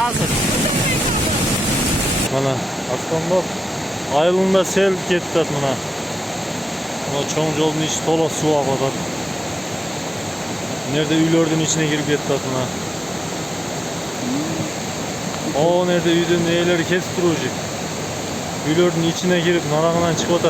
hazır. Mana aslan bak. Ayılında sel ketdi mana. Mana çoğun yolun içi tola su akıdı. Nerede üylördün içine girip ketdi mana. O nerede üydün neyleri kesip duracak. Üylördün içine girip narağından çıkıp